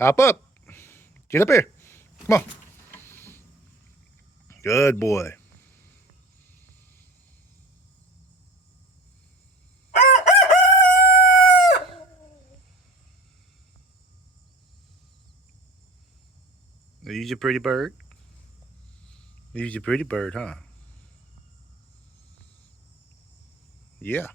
Hop up. Get up here. Come on. Good boy. Use your pretty bird. Use your pretty bird, huh? Yeah.